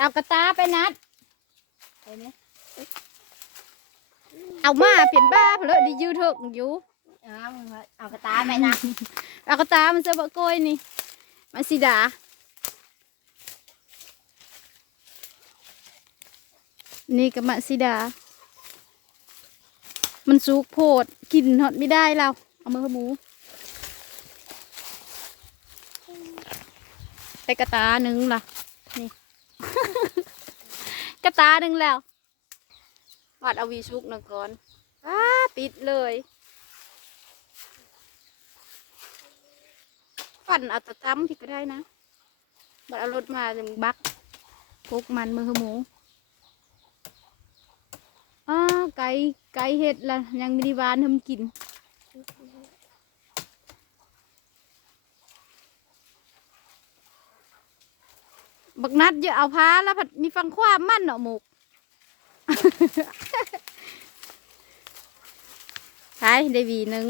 เอากระตาไปนัดไปไหมเอามาเปลี่ยนบ้าเพนเลยดียืดเถอะอยู่เอาเอากระตาไปนะเอากระตามันจะบะโกยนี่มันสีดานี่กับมะสีดา มันสุกโพดกินหอดไม่ได้เราเอามือหมูไปกระตาหนึ่งล่ะนี่ กระตาหนึ่งแล้ววัดเอาวีชุกนึ่งก่อนว้าปิดเลยปั่นเอาตะตั้มที่ก็ได้นะบัดเอารถมาจะบักพกมันมือหมูอ้าไก่ไก่เห็ดละยังม่ได้หวานทำกิน บักนัดเยอะเอาพาแล้วผัดมีฟังความมั่นเนาะหมกใช่ได้วีหนึ่ง